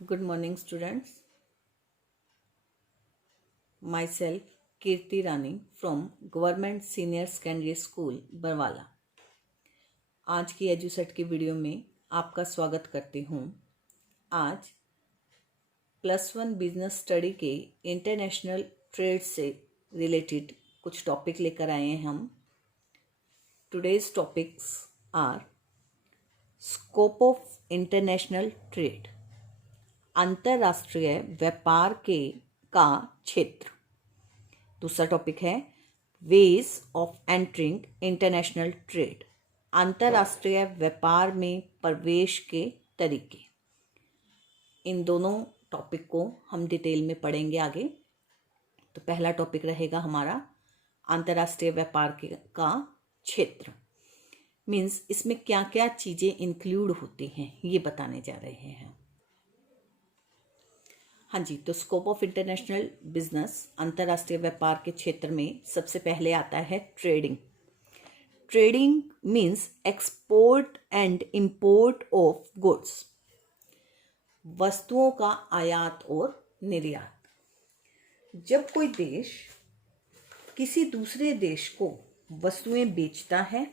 Good morning, students. Myself, Kirti Rani from Government Senior Secondary School, Barwala. आज की Edusat की video में आपका स्वागत करती हूँ। आज +1 बिजनेस स्टडी के इंटरनेशनल ट्रेड से रिलेटेड कुछ टॉपिक लेकर आए हैं हम। Today's topics are scope of international trade, अंतर्राष्ट्रीय व्यापार का क्षेत्र। दूसरा टॉपिक है ways of entering international trade, अंतर्राष्ट्रीय व्यापार में प्रवेश के तरीके। इन दोनों टॉपिक को हम डिटेल में पढ़ेंगे आगे। तो पहला टॉपिक रहेगा हमारा अंतर्राष्ट्रीय व्यापार का क्षेत्र। मीन्स इसमें क्या क्या चीज़ें इंक्लूड होती हैं ये बताने जा रहे हैं। हाँ जी, तो स्कोप ऑफ इंटरनेशनल बिजनेस, अंतर्राष्ट्रीय व्यापार के क्षेत्र में सबसे पहले आता है trading. Trading means export and import of goods, वस्तुओं का आयात और निर्यात। जब कोई देश किसी दूसरे देश को वस्तुएं बेचता है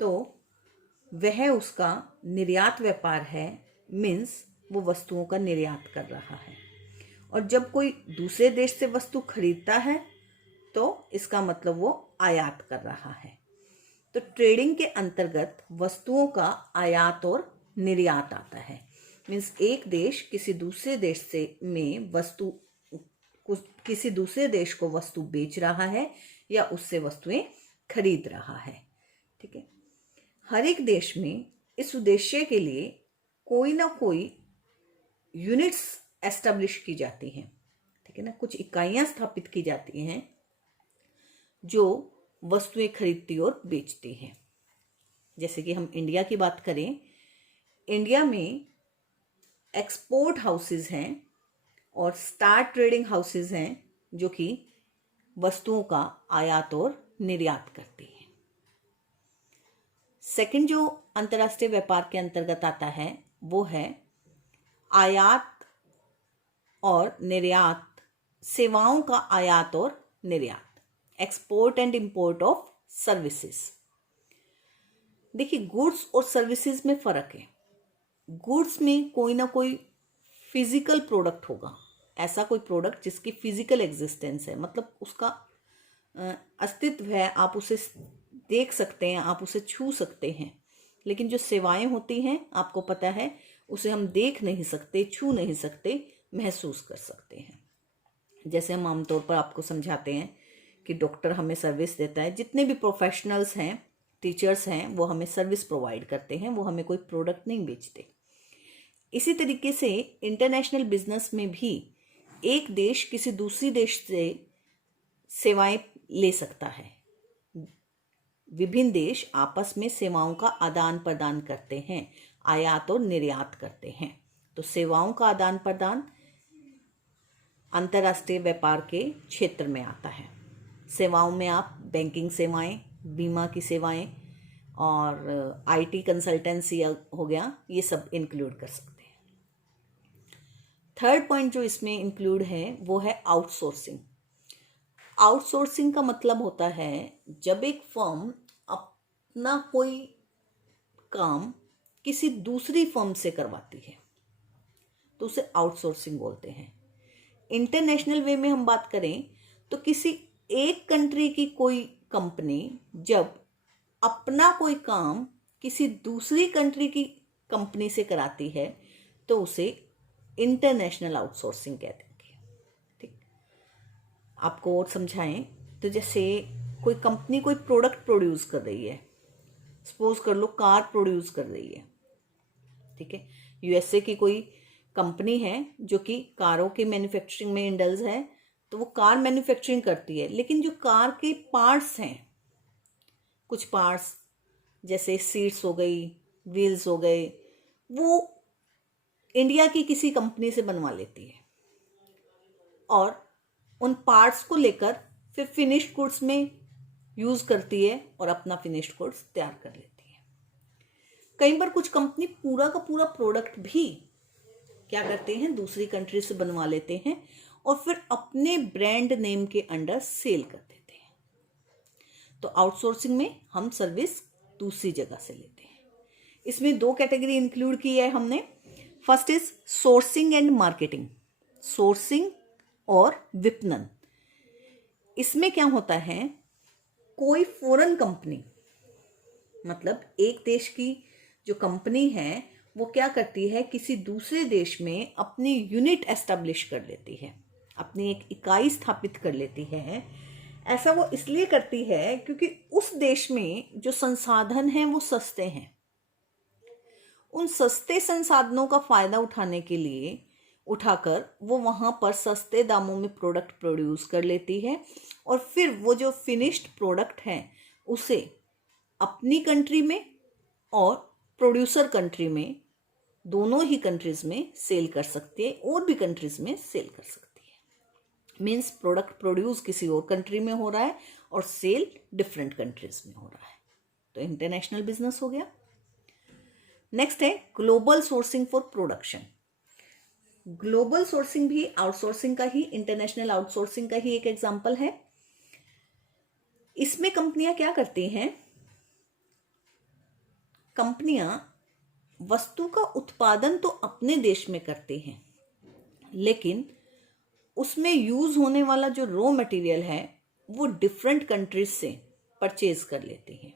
तो वह उसका निर्यात व्यापार है, मीन्स वो वस्तुओं का निर्यात कर रहा है। और जब कोई दूसरे देश से वस्तु खरीदता है तो इसका मतलब वो आयात कर रहा है। तो ट्रेडिंग के अंतर्गत वस्तुओं का आयात और निर्यात आता है। मीन्स एक देश किसी दूसरे देश को वस्तु बेच रहा है या उससे वस्तुएं खरीद रहा है। ठीक है, हर एक देश में इस उद्देश्य के लिए कोई ना कोई यूनिट्स एस्टेब्लिश की जाती हैं। ठीक है ना, कुछ इकाइयां स्थापित की जाती हैं जो वस्तुएं खरीदती और बेचती हैं। जैसे कि हम इंडिया की बात करें, इंडिया में एक्सपोर्ट हाउसेज हैं और स्टार ट्रेडिंग हाउसेज हैं जो कि वस्तुओं का आयात और निर्यात करती हैं। सेकंड जो अंतर्राष्ट्रीय व्यापार के अंतर्गत आता है वो है आयात और निर्यात, सेवाओं का आयात और निर्यात, export and import of services. देखिए, गुड्स और सर्विसेज में फर्क है। गुड्स में कोई ना कोई फिजिकल प्रोडक्ट होगा, ऐसा कोई प्रोडक्ट जिसकी फिजिकल एग्जिस्टेंस है, मतलब उसका अस्तित्व है, आप उसे देख सकते हैं, आप उसे छू सकते हैं। लेकिन जो सेवाएं होती हैं, आपको पता है, उसे हम देख नहीं सकते, छू नहीं सकते, महसूस कर सकते हैं। जैसे हम आमतौर पर आपको समझाते हैं कि डॉक्टर हमें सर्विस देता है, जितने भी प्रोफेशनल्स हैं, टीचर्स हैं, वो हमें सर्विस प्रोवाइड करते हैं, वो हमें कोई प्रोडक्ट नहीं बेचते। इसी तरीके से इंटरनेशनल बिजनेस में भी एक देश किसी दूसरी देश से सेवाएं ले सकता है। विभिन्न देश आपस में सेवाओं का आदान प्रदान करते हैं, आयात और निर्यात करते हैं। तो सेवाओं का आदान प्रदान अंतर्राष्ट्रीय व्यापार के क्षेत्र में आता है। सेवाओं में आप बैंकिंग सेवाएं, बीमा की सेवाएं और आईटी कंसल्टेंसी हो गया, ये सब इंक्लूड कर सकते हैं। थर्ड पॉइंट जो इसमें इंक्लूड है वो है आउटसोर्सिंग। आउटसोर्सिंग का मतलब होता है जब एक फर्म अपना कोई काम किसी दूसरी फर्म से करवाती है तो उसे आउटसोर्सिंग बोलते हैं। इंटरनेशनल वे में हम बात करें तो किसी एक कंट्री की कोई कंपनी जब अपना कोई काम किसी दूसरी कंट्री की कंपनी से कराती है तो उसे इंटरनेशनल आउटसोर्सिंग कहते हैं। ठीक, आपको और समझाएं तो जैसे कोई कंपनी कोई प्रोडक्ट प्रोड्यूस कर रही है, सपोज कर लो कार प्रोड्यूस कर रही है। ठीक है, यूएसए की कोई कंपनी है जो कि कारों की मैन्युफैक्चरिंग में इंडल्ज है, तो वो कार मैन्युफैक्चरिंग करती है। लेकिन जो कार के पार्ट्स हैं, कुछ पार्ट्स जैसे सीट्स हो गई, व्हील्स हो गए, वो इंडिया की किसी कंपनी से बनवा लेती है और उन पार्ट्स को लेकर फिर फिनिश्ड गुड्स में यूज करती है और अपना फिनिश्ड गुड्स तैयार कर लेती है। कई बार कुछ कंपनी पूरा का पूरा प्रोडक्ट भी क्या करते हैं, दूसरी कंट्री से बनवा लेते हैं और फिर अपने ब्रांड नेम के अंडर सेल कर देते हैं। तो आउटसोर्सिंग में हम सर्विस दूसरी जगह से लेते हैं। इसमें 2 कैटेगरी इंक्लूड की है हमने। First is sourcing and marketing, sourcing और विपणन। इसमें क्या होता है, कोई फॉरेन कंपनी, मतलब एक देश की जो कंपनी है वो क्या करती है, किसी दूसरे देश में अपनी यूनिट एस्टेब्लिश कर लेती है, अपनी एक इकाई स्थापित कर लेती है। ऐसा वो इसलिए करती है क्योंकि उस देश में जो संसाधन हैं वो सस्ते हैं। उन सस्ते संसाधनों का फायदा उठाकर वो वहां पर सस्ते दामों में प्रोडक्ट प्रोड्यूस कर लेती है और फिर वो जो फिनिश्ड प्रोडक्ट है उसे अपनी कंट्री में और प्रोड्यूसर कंट्री में, दोनों ही कंट्रीज में सेल कर सकती है और भी कंट्रीज में सेल कर सकती है। मीन्स प्रोडक्ट प्रोड्यूस किसी और कंट्री में हो रहा है और सेल डिफरेंट कंट्रीज में हो रहा है। तो इंटरनेशनल बिजनेस हो गया। नेक्स्ट है global sourcing for production. Global sourcing भी आउटसोर्सिंग का ही, इंटरनेशनल आउटसोर्सिंग का ही एक एग्जांपल है। इसमें कंपनियां क्या करती हैं, कंपनियां वस्तु का उत्पादन तो अपने देश में करते हैं, लेकिन उसमें यूज होने वाला जो रॉ मटेरियल है वो डिफरेंट कंट्रीज से परचेज कर लेती हैं।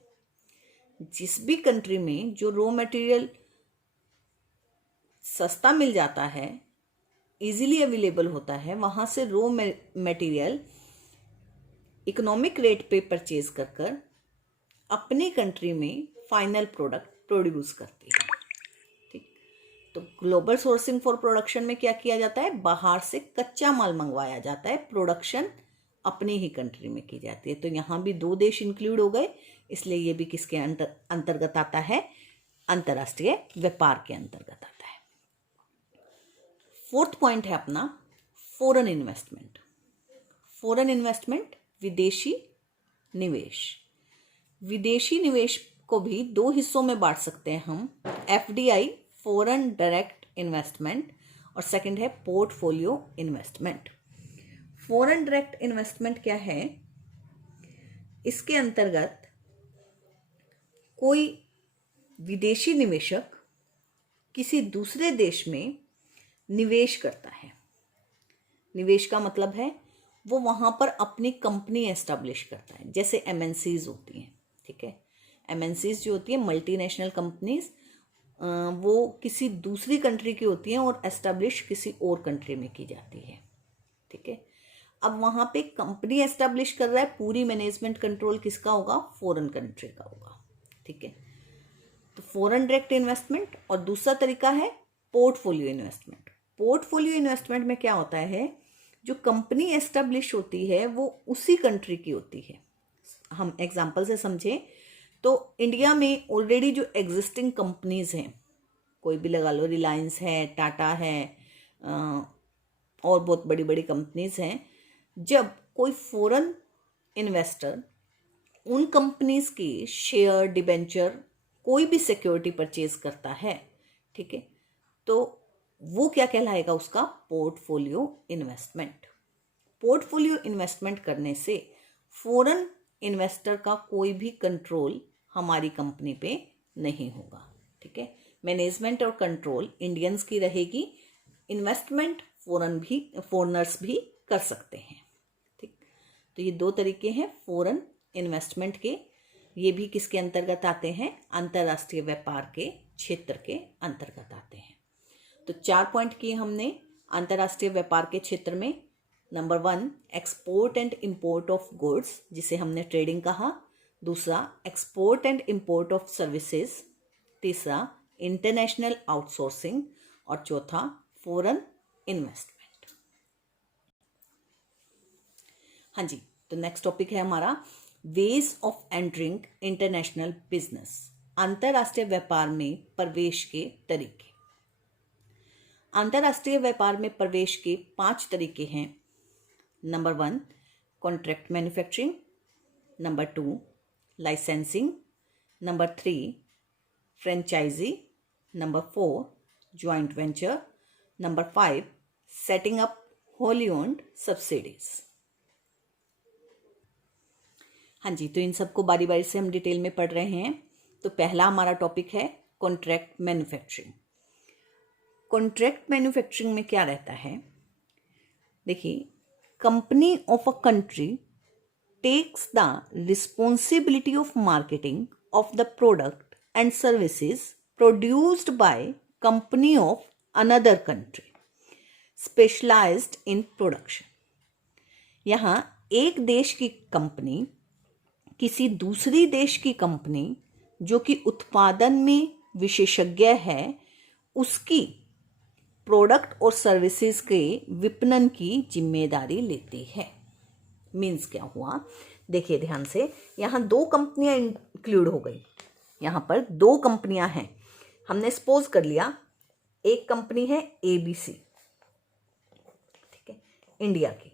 जिस भी कंट्री में जो रॉ मटेरियल सस्ता मिल जाता है, इजीली अवेलेबल होता है, वहां से रॉ मटेरियल इकोनॉमिक रेट पे परचेज कर अपनी कंट्री में फाइनल प्रोडक्ट प्रोड्यूस करती है। ठीक, तो ग्लोबल सोर्सिंग फॉर प्रोडक्शन में क्या किया जाता है, बाहर से कच्चा माल मंगवाया जाता है, प्रोडक्शन अपनी ही कंट्री में की जाती है। तो यहाँ भी 2 देश इंक्लूड हो गए, इसलिए ये भी किसके अंतर्गत आता है, अंतरराष्ट्रीय व्यापार के अंतर्गत आता है। 4th पॉइंट है अपना फॉरेन इन्वेस्टमेंट। फॉरेन इन्वेस्टमेंट, विदेशी निवेश। विदेशी निवेश को भी 2 हिस्सों में बांट सकते हैं हम, एफडीआई फॉरेन डायरेक्ट इन्वेस्टमेंट और सेकंड है portfolio investment. Foreign direct investment क्या है, इसके अंतर्गत कोई विदेशी निवेशक किसी दूसरे देश में निवेश करता है। निवेश का मतलब है वो वहां पर अपनी कंपनी एस्टेब्लिश करता है, जैसे एमएनसीज होती हैं। ठीक है, एमएनसीज जो होती है मल्टीनेशनल कंपनीज, वो किसी दूसरी कंट्री की होती हैं और एस्टेब्लिश किसी और कंट्री में की जाती है। ठीक है, अब वहां पे कंपनी एस्टेब्लिश कर रहा है, पूरी मैनेजमेंट कंट्रोल किसका होगा, फॉरेन कंट्री का होगा। ठीक है, तो फॉरेन डायरेक्ट इन्वेस्टमेंट। और दूसरा तरीका है पोर्टफोलियो इन्वेस्टमेंट। पोर्टफोलियो इन्वेस्टमेंट में क्या होता है, जो कंपनी एस्टेब्लिश होती है वो उसी कंट्री की होती है। हम एग्जांपल से समझें तो इंडिया में ऑलरेडी जो एग्जिस्टिंग कंपनीज हैं, कोई भी लगा लो, रिलायंस है, टाटा है, और बहुत बड़ी बड़ी कंपनीज हैं। जब कोई फॉरेन इन्वेस्टर उन कंपनीज की शेयर, डिबेंचर, कोई भी सिक्योरिटी परचेज करता है, ठीक है, तो वो क्या कहलाएगा, उसका पोर्टफोलियो इन्वेस्टमेंट। पोर्टफोलियो इन्वेस्टमेंट करने से फॉरेन इन्वेस्टर का कोई भी कंट्रोल हमारी कंपनी पे नहीं होगा। ठीक है, मैनेजमेंट और कंट्रोल इंडियंस की रहेगी, इन्वेस्टमेंट फॉरेनर्स भी कर सकते हैं। ठीक, तो ये 2 तरीके हैं फॉरेन इन्वेस्टमेंट के। ये भी किसके अंतर्गत आते हैं, अंतरराष्ट्रीय व्यापार के क्षेत्र के अंतर्गत आते हैं। तो 4 पॉइंट किए हमने अंतरराष्ट्रीय व्यापार के क्षेत्र में। Number 1 export and import of goods, जिसे हमने ट्रेडिंग कहा। दूसरा export and import of services. तीसरा इंटरनेशनल आउटसोर्सिंग और चौथा फॉरेन इन्वेस्टमेंट। हाँ जी, तो नेक्स्ट टॉपिक है हमारा veg of entering international business, अंतरराष्ट्रीय व्यापार में प्रवेश के तरीके। अंतरराष्ट्रीय व्यापार में प्रवेश के 5 तरीके हैं। Number 1 contract manufacturing, number 2 licensing, number 3 franchisee, number 4 joint venture, number 5, setting up wholly owned subsidiaries. हाँ जी, तो इन सबको बारी बारी से हम डिटेल में पढ़ रहे हैं। तो पहला हमारा टॉपिक है कॉन्ट्रैक्ट मैन्युफैक्चरिंग। कॉन्ट्रैक्ट मैन्युफैक्चरिंग में क्या रहता है, देखिए, company of a country takes the responsibility of marketing of the product and services produced by company of another country specialized in production. यहाँ एक देश की कंपनी किसी दूसरी देश की कंपनी जो कि उत्पादन में विशेषज्ञ है उसकी प्रोडक्ट और सर्विसेज के विपणन की जिम्मेदारी लेती है। मीन्स क्या हुआ, देखिए ध्यान से, यहाँ 2 कंपनियां इंक्लूड हो गई। यहाँ पर 2 कंपनियां हैं। हमने सपोज कर लिया एक कंपनी है ABC, ठीक है, इंडिया की,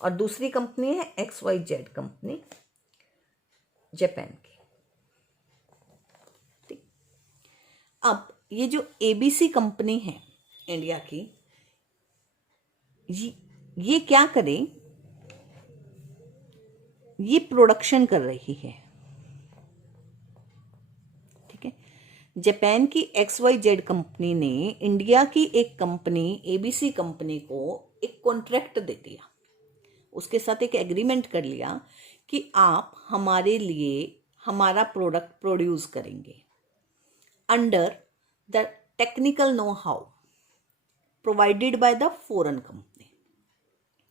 और दूसरी कंपनी है XYZ कंपनी, जापान की। ठीक, अब ये जो ABC कंपनी है इंडिया की, ये क्या करे, ये प्रोडक्शन कर रही है, ठीक है। जापान की XYZ कंपनी ने इंडिया की एक कंपनी ABC कंपनी को एक कॉन्ट्रैक्ट दे दिया, उसके साथ एक एग्रीमेंट कर लिया कि आप हमारे लिए हमारा प्रोडक्ट प्रोड्यूस करेंगे under the technical know how provided by the foreign company.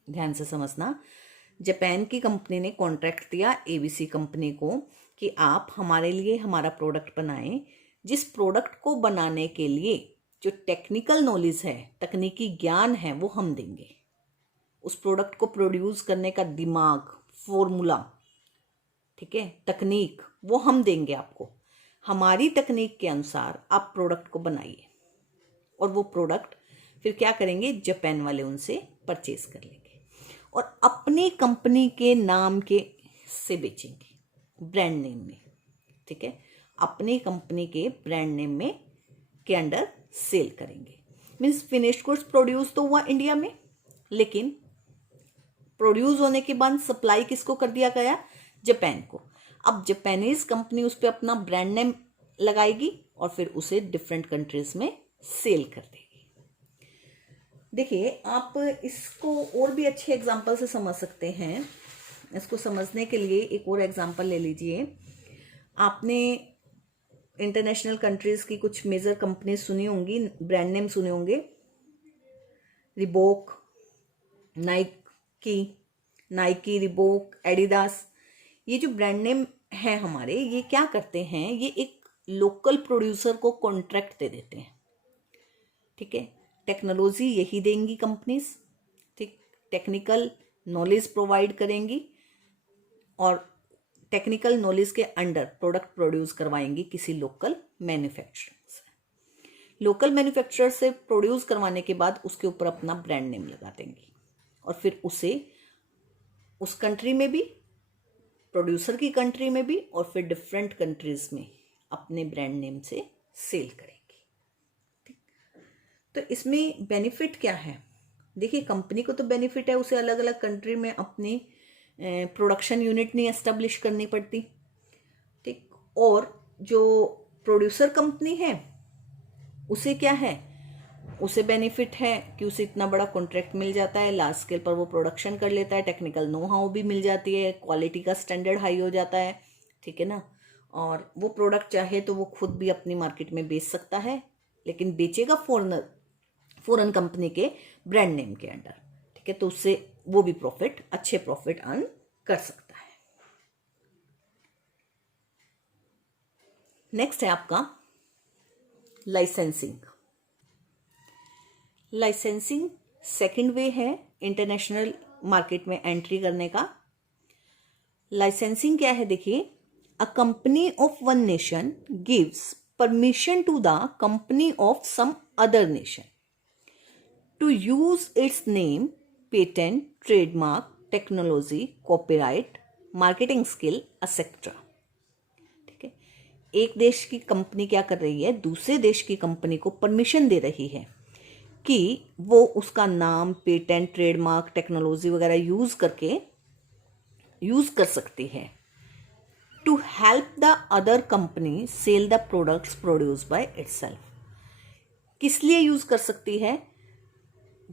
ध्यान से समझना, जापान की कंपनी ने कॉन्ट्रैक्ट दिया ABC कंपनी को कि आप हमारे लिए हमारा प्रोडक्ट बनाएं, जिस प्रोडक्ट को बनाने के लिए जो टेक्निकल नॉलेज है, तकनीकी ज्ञान है, वो हम देंगे। उस प्रोडक्ट को प्रोड्यूस करने का दिमाग, फॉर्मूला, ठीक है, तकनीक, वो हम देंगे आपको। हमारी तकनीक के अनुसार आप प्रोडक्ट को बनाइए, और वो प्रोडक्ट फिर क्या करेंगे, जापान वाले उनसे परचेज कर लेंगे और अपनी कंपनी के नाम के से बेचेंगे, ब्रांड नेम में, ठीक है, अपनी कंपनी के ब्रांड नेम में के अंडर सेल करेंगे। मीन्स फिनिश्ड गुड्स प्रोड्यूस तो हुआ इंडिया में, लेकिन प्रोड्यूस होने के बाद सप्लाई किसको कर दिया गया, जापान को। अब जापानीज कंपनी उस पर अपना ब्रांड नेम लगाएगी और फिर उसे डिफरेंट कंट्रीज में सेल कर देगी। देखिए, आप इसको और भी अच्छे एग्जांपल से समझ सकते हैं। इसको समझने के लिए एक और एग्जांपल ले लीजिए। आपने इंटरनेशनल कंट्रीज की कुछ मेजर कंपनी सुनी होंगी, ब्रांड नेम सुने होंगे, रिबॉक, नाइकी, रिबॉक, एडिडास। ये जो ब्रांड नेम है हमारे, ये क्या करते हैं, ये एक लोकल प्रोड्यूसर को कॉन्ट्रैक्ट दे देते हैं, ठीक है। टेक्नोलॉजी यही देंगी कंपनीज, ठीक, टेक्निकल नॉलेज प्रोवाइड करेंगी और टेक्निकल नॉलेज के अंडर प्रोडक्ट प्रोड्यूस करवाएंगी किसी लोकल मैन्युफैक्चरर से। लोकल मैन्युफैक्चरर से प्रोड्यूस करवाने के बाद उसके ऊपर अपना ब्रांड नेम लगा देंगी और फिर उसे उस कंट्री में भी, प्रोड्यूसर की कंट्री में भी, और फिर डिफरेंट कंट्रीज में अपने ब्रांड नेम से सेल करेंगी, ठीक। तो इसमें बेनिफिट क्या है, देखिए, कंपनी को तो बेनिफिट है, उसे अलग अलग कंट्री में अपनी प्रोडक्शन यूनिट नहीं एस्टेब्लिश करनी पड़ती, ठीक। और जो प्रोड्यूसर कंपनी है उसे क्या है, उसे बेनिफिट है कि उसे इतना बड़ा कॉन्ट्रैक्ट मिल जाता है, लार्ज स्केल पर वो प्रोडक्शन कर लेता है, टेक्निकल नो हाउ भी मिल जाती है, क्वालिटी का स्टैंडर्ड हाई हो जाता है, ठीक है ना। और वो प्रोडक्ट चाहे तो वो खुद भी अपनी मार्केट में बेच सकता है, लेकिन बेचेगा फॉरेन कंपनी के ब्रांड नेम के अंडर, ठीक है। तो उससे वो भी अच्छे प्रॉफिट अर्न कर सकता है। नेक्स्ट है आपका लाइसेंसिंग। लाइसेंसिंग सेकंड वे है इंटरनेशनल मार्केट में एंट्री करने का। लाइसेंसिंग क्या है, देखिए, a company of one nation gives permission to the company of some other nation to use its name, patent, trademark, technology, copyright, marketing skill, etcetera, ठीक है। एक देश की कंपनी क्या कर रही है, दूसरे देश की कंपनी को परमिशन दे रही है कि वो उसका नाम, पेटेंट, ट्रेडमार्क, टेक्नोलॉजी वगैरह यूज कर सकती है to help the other company sell the products produce by itself. किस लिए यूज कर सकती है?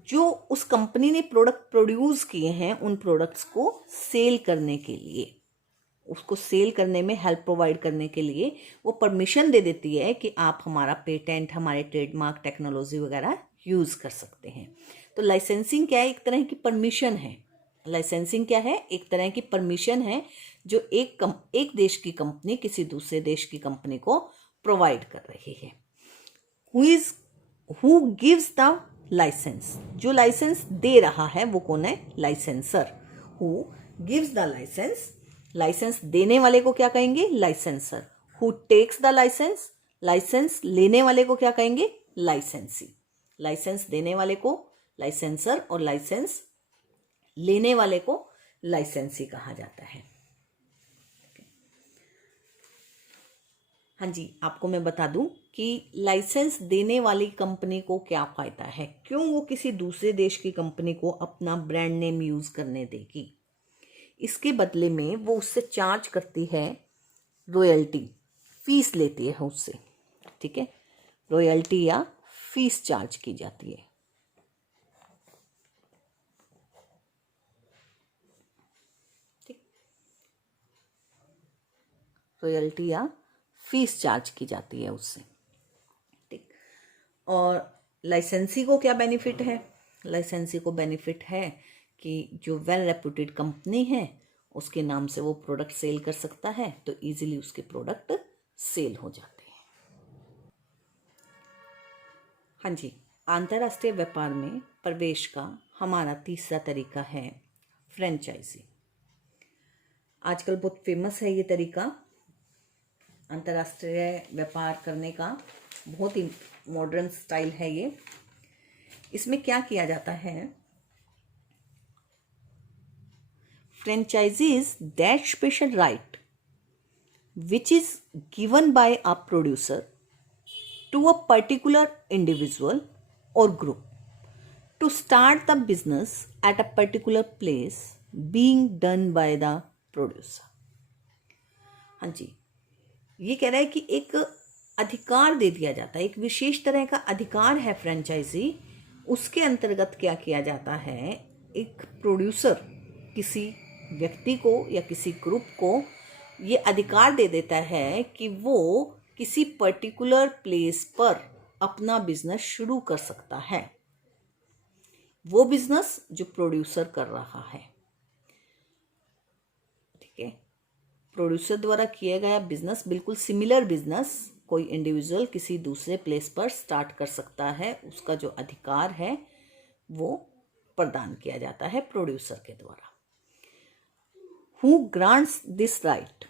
जो उस कंपनी ने प्रोडक्ट प्रोड्यूस किए हैं उन प्रोडक्ट्स को सेल करने के लिए, उसको सेल करने में हेल्प प्रोवाइड करने के लिए वो परमिशन दे देती है कि आप हमारा पेटेंट, हमारे ट्रेडमार्क, टेक्नोलॉजी वगैरह यूज कर सकते हैं। तो लाइसेंसिंग क्या है? एक तरह की परमिशन है। लाइसेंसिंग क्या है? एक तरह की परमिशन है जो एक देश की कंपनी किसी दूसरे देश की कंपनी को प्रोवाइड कर रही है। Who gives the licence? जो लाइसेंस दे रहा है वो कौन है? Licensor. Who gives the licence? Licence देने वाले को क्या कहेंगे? Licensor. Who takes the licence? Licence लेने वाले को क्या कहेंगे? लाइसेंसी। लाइसेंस देने वाले को लाइसेंसर और लाइसेंस लेने वाले को लाइसेंसी कहा जाता है। हाँ जी, आपको मैं बता दूं कि लाइसेंस देने वाली कंपनी को क्या फायदा है, क्यों वो किसी दूसरे देश की कंपनी को अपना ब्रांड नेम यूज करने देगी। इसके बदले में वो उससे चार्ज करती है रॉयल्टी, फीस लेती है उससे, ठीक है, रॉयल्टी या फीस चार्ज की जाती है। ठीक, रॉयल्टी या फीस चार्ज की जाती है उससे। ठीक, और लाइसेंसी को क्या बेनिफिट है? लाइसेंसी को बेनिफिट है कि जो वेल रेप्यूटेड कंपनी है उसके नाम से वो प्रोडक्ट सेल कर सकता है, तो इजीली उसके प्रोडक्ट सेल हो जाते हैं। हाँ जी, अंतर्राष्ट्रीय व्यापार में प्रवेश का हमारा तीसरा तरीका है फ्रेंचाइजी। आजकल बहुत फेमस है ये तरीका अंतर्राष्ट्रीय व्यापार करने का, बहुत ही मॉडर्न स्टाइल है ये। इसमें क्या किया जाता है? Franchisee is that special right which is given by a producer to a particular individual or group to start the business at a particular place being done by the producer। हाँ जी, ये कह रहा है कि एक अधिकार दे दिया जाता है, एक विशेष तरह का अधिकार है फ्रेंचाइजी। उसके अंतर्गत क्या किया जाता है? एक प्रोड्यूसर किसी व्यक्ति को या किसी ग्रुप को ये अधिकार दे देता है कि वो किसी पर्टिकुलर प्लेस पर अपना बिजनेस शुरू कर सकता है, वो बिजनेस जो प्रोड्यूसर कर रहा है। ठीक है, प्रोड्यूसर द्वारा किया गया बिजनेस, बिल्कुल सिमिलर बिजनेस कोई इंडिविजुअल किसी दूसरे प्लेस पर स्टार्ट कर सकता है, उसका जो अधिकार है वो प्रदान किया जाता है प्रोड्यूसर के द्वारा। Who grants this right?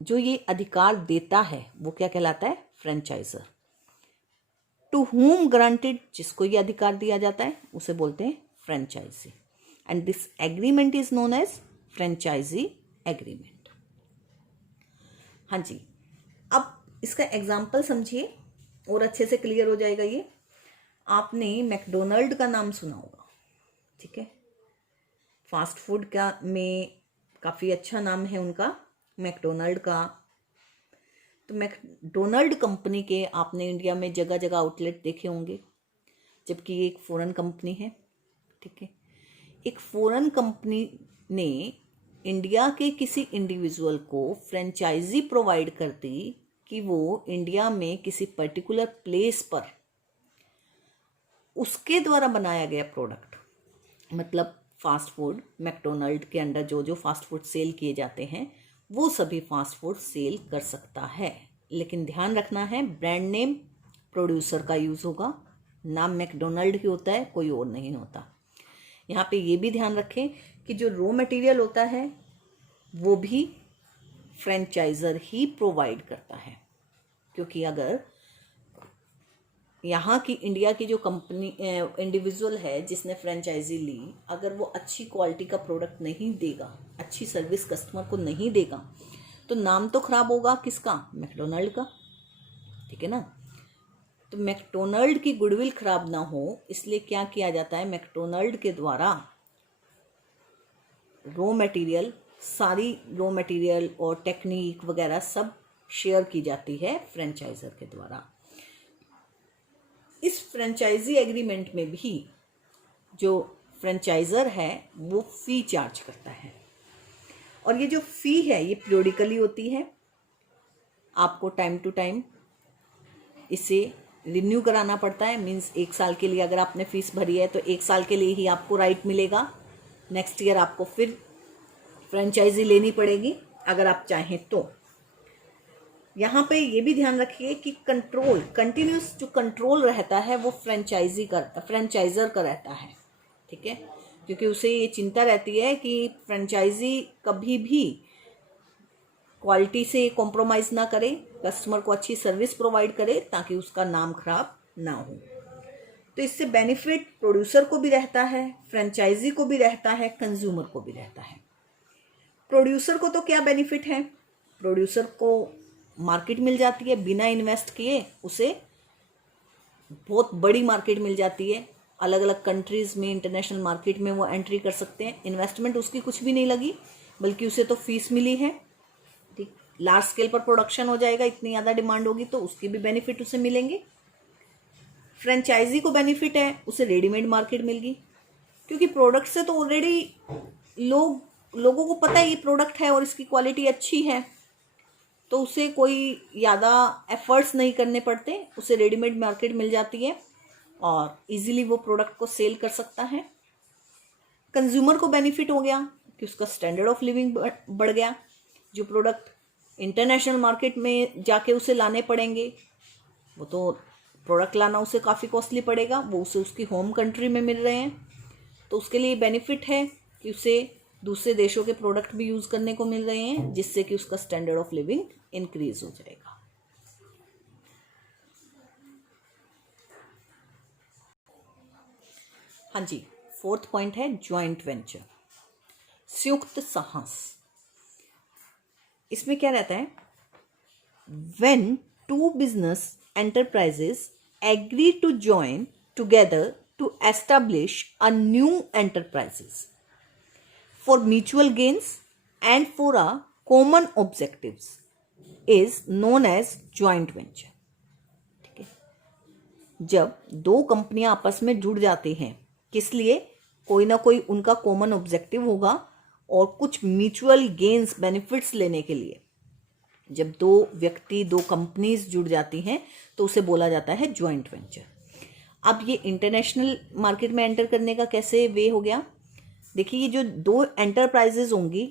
जो ये अधिकार देता है वो क्या कहलाता है? फ्रेंचाइजर। To whom granted? जिसको ये अधिकार दिया जाता है उसे बोलते हैं franchisee. And this agreement is known as franchisee agreement. हाँ जी, अब इसका एग्जाम्पल समझिए और अच्छे से क्लियर हो जाएगा ये। आपने मैकडोनल्ड का नाम सुना होगा, ठीक है, फास्ट फूड का में काफ़ी अच्छा नाम है उनका, मैकडोनल्ड का। तो मैकडोनल्ड कंपनी के आपने इंडिया में जगह जगह आउटलेट देखे होंगे, जबकि ये एक फॉरेन कंपनी है। ठीक है, एक फॉरेन कंपनी ने इंडिया के किसी इंडिविजुअल को फ्रेंचाइजी प्रोवाइड कर दी कि वो इंडिया में किसी पर्टिकुलर प्लेस पर उसके द्वारा बनाया गया प्रोडक्ट, मतलब फास्ट फूड, मैकडोनल्ड के अंडर जो जो फास्ट फूड सेल किए जाते हैं वो सभी फास्ट फूड सेल कर सकता है। लेकिन ध्यान रखना है, ब्रांड नेम प्रोड्यूसर का यूज़ होगा, नाम मैकडोनल्ड ही होता है, कोई और नहीं होता। यहाँ पे ये भी ध्यान रखें कि जो रॉ मटेरियल होता है वो भी फ्रेंचाइजर ही प्रोवाइड करता है, क्योंकि अगर यहाँ की इंडिया की जो कंपनी इंडिविजुअल है जिसने फ्रेंचाइजी ली, अगर वो अच्छी क्वालिटी का प्रोडक्ट नहीं देगा, अच्छी सर्विस कस्टमर को नहीं देगा, तो नाम तो खराब होगा किसका? मैकडोनल्ड का। ठीक है ना। तो मैकडोनल्ड की गुडविल खराब ना हो इसलिए क्या किया जाता है, मैकडोनल्ड के द्वारा सारी रॉ मटेरियल और टेक्निक वगैरह सब शेयर की जाती है फ्रेंचाइजर के द्वारा। इस फ्रेंचाइजी एग्रीमेंट में भी जो फ्रेंचाइजर है वो फी चार्ज करता है, और ये जो फी है ये पीरियोडिकली होती है। आपको टाइम टू टाइम इसे रिन्यू कराना पड़ता है। मीन्स 1 साल के लिए अगर आपने फीस भरी है तो 1 साल के लिए ही आपको राइट मिलेगा। नेक्स्ट ईयर आपको फिर फ्रेंचाइजी लेनी पड़ेगी अगर आप चाहें तो। यहाँ पे ये भी ध्यान रखिए कि कंटिन्यूस जो कंट्रोल रहता है वो फ्रेंचाइजर का रहता है, ठीक है, क्योंकि उसे ये चिंता रहती है कि फ्रेंचाइजी कभी भी क्वालिटी से कॉम्प्रोमाइज़ ना करे, कस्टमर को अच्छी सर्विस प्रोवाइड करे ताकि उसका नाम खराब ना हो। तो इससे बेनिफिट प्रोड्यूसर को भी रहता है, फ्रेंचाइजी को भी रहता है, कंज्यूमर को भी रहता है। प्रोड्यूसर को तो क्या बेनिफिट है, प्रोड्यूसर को मार्केट मिल जाती है, बिना इन्वेस्ट किए उसे बहुत बड़ी मार्केट मिल जाती है। अलग अलग कंट्रीज़ में, इंटरनेशनल मार्केट में वो एंट्री कर सकते हैं। इन्वेस्टमेंट उसकी कुछ भी नहीं लगी, बल्कि उसे तो फीस मिली है। ठीक, लार्ज स्केल पर प्रोडक्शन हो जाएगा, इतनी ज़्यादा डिमांड होगी तो उसकी भी बेनिफिट उसे मिलेंगे। फ्रेंचाइजी को बेनिफिट है, उसे रेडीमेड मार्केट मिल गई, क्योंकि प्रोडक्ट से तो ऑलरेडी लोगों को पता है ये प्रोडक्ट है और इसकी क्वालिटी अच्छी है, तो उसे कोई ज़्यादा एफर्ट्स नहीं करने पड़ते, उसे रेडीमेड मार्केट मिल जाती है और इजीली वो प्रोडक्ट को सेल कर सकता है। कंज्यूमर को बेनिफिट हो गया कि उसका स्टैंडर्ड ऑफ लिविंग बढ़ गया। जो प्रोडक्ट इंटरनेशनल मार्केट में जाके उसे लाने पड़ेंगे, वो तो प्रोडक्ट लाना उसे काफ़ी कॉस्टली पड़ेगा, वो उसे उसकी होम कंट्री में मिल रहे हैं, तो उसके लिए बेनिफिट है कि उसे दूसरे देशों के प्रोडक्ट भी यूज़ करने को मिल रहे हैं, जिससे कि उसका स्टैंडर्ड ऑफ लिविंग इंक्रीज हो जाएगा। हाँ जी, 4th पॉइंट है ज्वाइंट वेंचर, संयुक्त साहस। इसमें क्या रहता है, when 2 business enterprises agree to join together to establish a new enterprises for mutual gains and for a common objectives is known as joint venture। ठीक है, जब 2 कंपनियां आपस में जुड़ जाती हैं, किस लिए, कोई ना कोई उनका कॉमन ऑब्जेक्टिव होगा और कुछ म्यूचुअल गेन्स बेनिफिट्स लेने के लिए जब 2 व्यक्ति 2 कंपनीज जुड़ जाती हैं तो उसे बोला जाता है ज्वाइंट वेंचर। अब ये इंटरनेशनल मार्केट में एंटर करने का कैसे वे हो गया, देखिए ये जो 2 एंटरप्राइजेज होंगी,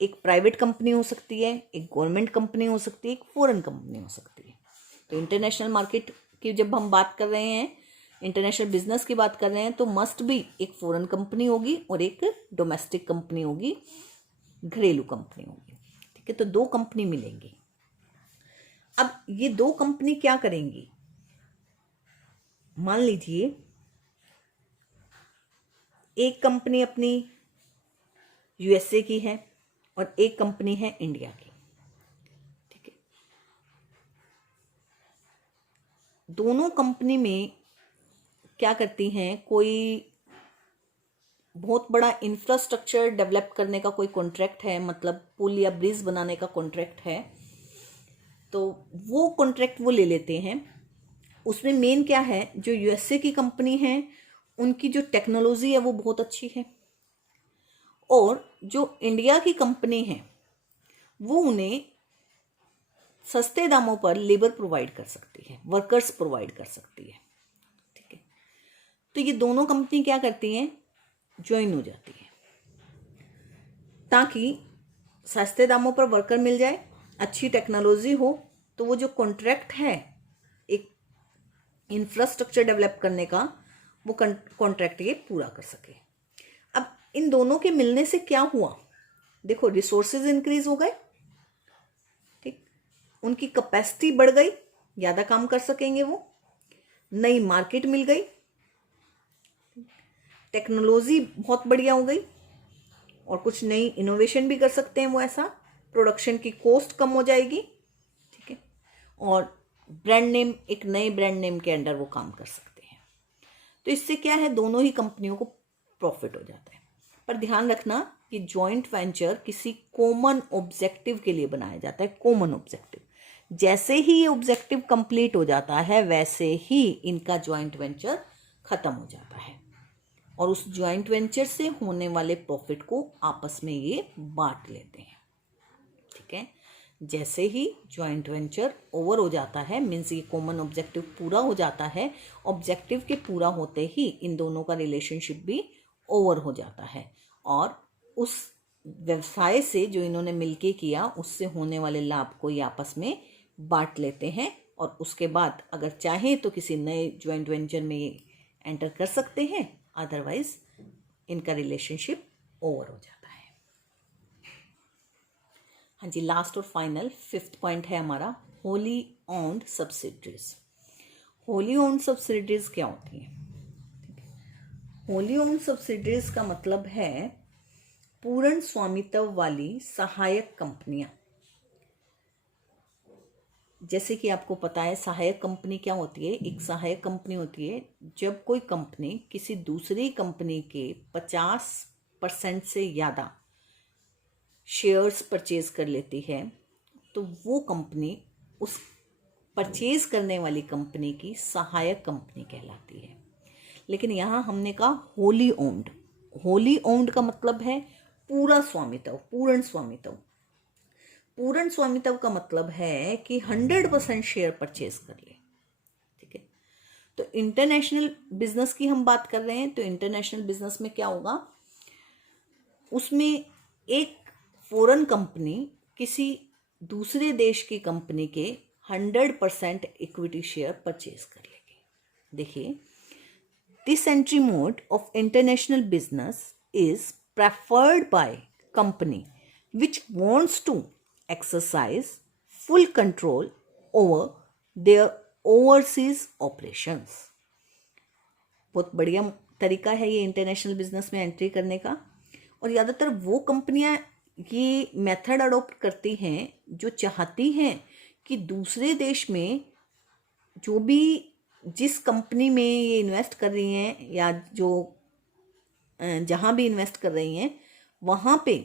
एक प्राइवेट कंपनी हो सकती है, एक गवर्नमेंट कंपनी हो सकती है, एक फॉरेन कंपनी हो सकती है। तो इंटरनेशनल मार्केट की जब हम बात कर रहे हैं, इंटरनेशनल बिजनेस की बात कर रहे हैं, तो मस्ट भी एक फॉरेन कंपनी होगी और एक डोमेस्टिक कंपनी होगी, घरेलू कंपनी होगी। ठीक है, तो 2 कंपनी मिलेंगी। अब ये 2 कंपनी क्या करेंगी, मान लीजिए एक कंपनी अपनी यूएसए की है और एक कंपनी है इंडिया की। ठीक है, दोनों कंपनी में क्या करती हैं, कोई बहुत बड़ा इंफ्रास्ट्रक्चर डेवलप करने का कोई कॉन्ट्रैक्ट है, मतलब पुल या ब्रिज बनाने का कॉन्ट्रैक्ट है, तो वो कॉन्ट्रैक्ट वो ले लेते हैं। उसमें मेन क्या है, जो यूएसए की कंपनी है उनकी जो टेक्नोलॉजी है वो बहुत अच्छी है, और जो इंडिया की कंपनी है वो उन्हें सस्ते दामों पर लेबर प्रोवाइड कर सकती है, वर्कर्स प्रोवाइड कर सकती है। ठीक है, तो ये दोनों कंपनी क्या करती हैं, ज्वाइन हो जाती है ताकि सस्ते दामों पर वर्कर मिल जाए, अच्छी टेक्नोलॉजी हो, तो वो जो कॉन्ट्रैक्ट है एक इंफ्रास्ट्रक्चर डेवलप करने का, वो कॉन्ट्रैक्ट ये पूरा कर सके। अब इन दोनों के मिलने से क्या हुआ, देखो रिसोर्सेज इंक्रीज हो गए, ठीक, उनकी कैपेसिटी बढ़ गई, ज़्यादा काम कर सकेंगे वो, नई मार्केट मिल गई, टेक्नोलॉजी बहुत बढ़िया हो गई और कुछ नई इनोवेशन भी कर सकते हैं वो, ऐसा प्रोडक्शन की कॉस्ट कम हो जाएगी। ठीक है, और ब्रांड नेम, एक नए ब्रांड नेम के अंडर वो काम कर सकते हैं। तो इससे क्या है, दोनों ही कंपनियों को प्रॉफिट हो जाता है। पर ध्यान रखना कि जॉइंट वेंचर किसी कॉमन ऑब्जेक्टिव के लिए बनाया जाता है, कॉमन ऑब्जेक्टिव। जैसे ही ये ऑब्जेक्टिव कंप्लीट हो जाता है वैसे ही इनका जॉइंट वेंचर खत्म हो जाता है और उस जॉइंट वेंचर से होने वाले प्रॉफिट को आपस में ये बांट लेते हैं। ठीक है, जैसे ही जॉइंट वेंचर ओवर हो जाता है, मीन्स ये कॉमन ऑब्जेक्टिव पूरा हो जाता है, ऑब्जेक्टिव के पूरा होते ही इन दोनों का रिलेशनशिप भी ओवर हो जाता है और उस व्यवसाय से जो इन्होंने मिलके किया उससे होने वाले लाभ को ये आपस में बांट लेते हैं और उसके बाद अगर चाहें तो किसी नए जॉइंट वेंचर में ये एंटर कर सकते हैं, अदरवाइज इनका रिलेशनशिप ओवर हो जाता है। हाँ जी, लास्ट और फाइनल 5th पॉइंट है हमारा wholly owned subsidiaries. Wholly owned subsidiaries क्या होती हैं? होली ओन्ड सब्सिडरीज का मतलब है पूर्ण स्वामित्व वाली सहायक कंपनियां। जैसे कि आपको पता है सहायक कंपनी क्या होती है। एक सहायक कंपनी होती है जब कोई कंपनी किसी दूसरी कंपनी के 50% से ज़्यादा शेयर्स परचेज कर लेती है तो वो कंपनी उस परचेज करने वाली कंपनी की सहायक कंपनी कहलाती है। लेकिन यहाँ हमने कहा होली ओन्ड। होली ओन्ड का मतलब है पूरा स्वामित्व, पूर्ण स्वामित्व। पूर्ण स्वामित्व का मतलब है कि 100% शेयर परचेज कर ले। ठीक है, तो इंटरनेशनल बिजनेस की हम बात कर रहे हैं तो इंटरनेशनल बिजनेस में क्या होगा, उसमें एक फॉरेन कंपनी किसी दूसरे देश की कंपनी के 100% इक्विटी शेयर परचेज कर लेगी। देखिए, this entry mode of international business is preferred by company which wants to exercise full control over their overseas operations। बहुत बढ़िया तरीका है ये इंटरनेशनल बिजनेस में एंट्री करने का। और ज़्यादातर वो कंपनियां ये मेथड अडॉप्ट करती हैं जो चाहती हैं कि दूसरे देश में जो भी जिस कंपनी में ये इन्वेस्ट कर रही हैं या जो जहाँ भी इन्वेस्ट कर रही हैं वहाँ पे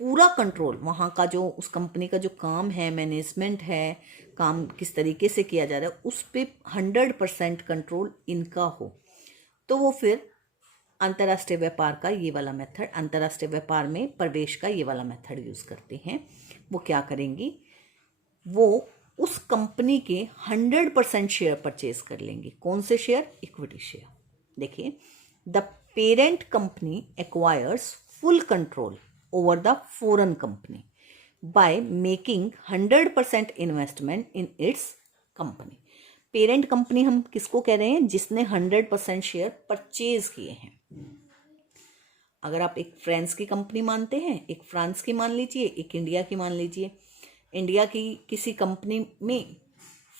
पूरा कंट्रोल, वहाँ का जो उस कंपनी का जो काम है, मैनेजमेंट है, काम किस तरीके से किया जा रहा है, उस पर 100% कंट्रोल इनका हो। तो वो फिर अंतर्राष्ट्रीय व्यापार का ये वाला मेथड, अंतर्राष्ट्रीय व्यापार में प्रवेश का ये वाला मेथड यूज़ करते हैं। वो क्या करेंगी, वो उस कंपनी के 100% शेयर परचेज कर लेंगी। कौन से शेयर? Equity share. देखिए, the parent company acquires full control over the foreign company by making 100% investment in its company। Parent company हम किसको कह रहे हैं? जिसने 100% शेयर परचेज किए हैं। अगर आप एक फ्रांस की कंपनी मानते हैं, एक फ्रांस की मान लीजिए, एक इंडिया की मान लीजिए। इंडिया की किसी कंपनी में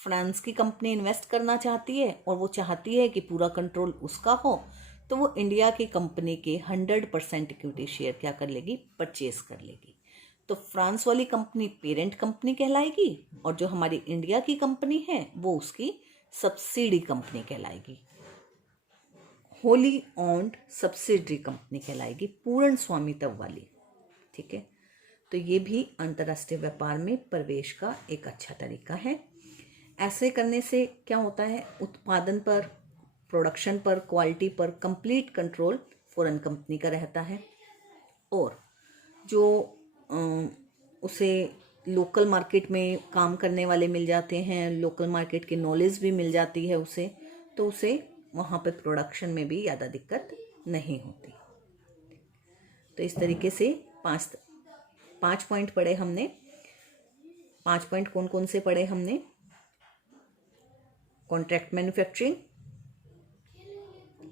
फ्रांस की कंपनी इन्वेस्ट करना चाहती है और वो चाहती है कि पूरा कंट्रोल उसका हो, तो वो इंडिया की कंपनी के 100% इक्विटी शेयर क्या कर लेगी? परचेज कर लेगी। तो फ्रांस वाली कंपनी पेरेंट कंपनी कहलाएगी और जो हमारी इंडिया की कंपनी है वो उसकी सब्सिडी कंपनी कहलाएगी, होली ओन्ड सब्सिडरी कंपनी कहलाएगी, पूर्ण स्वामित्व वाली। ठीक है, तो ये भी अंतर्राष्ट्रीय व्यापार में प्रवेश का एक अच्छा तरीका है। ऐसे करने से क्या होता है, उत्पादन पर, प्रोडक्शन पर, क्वालिटी पर कंप्लीट कंट्रोल फॉरेन कंपनी का रहता है और जो उसे लोकल मार्केट में काम करने वाले मिल जाते हैं, लोकल मार्केट की नॉलेज भी मिल जाती है उसे, तो उसे वहाँ पे प्रोडक्शन में भी ज़्यादा दिक्कत नहीं होती। तो इस तरीके से पाँच पॉइंट पढ़े हमने। 5 पॉइंट कौन कौन से पढ़े हमने? Contract manufacturing,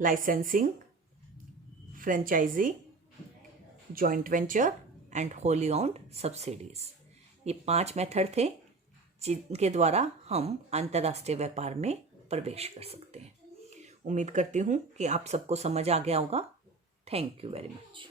licensing, franchisee, joint venture and wholly owned subsidies. ये 5 मेथड थे जिनके द्वारा हम अंतर्राष्ट्रीय व्यापार में प्रवेश कर सकते हैं। उम्मीद करती हूँ कि आप सबको समझ आ गया होगा। Thank you very much.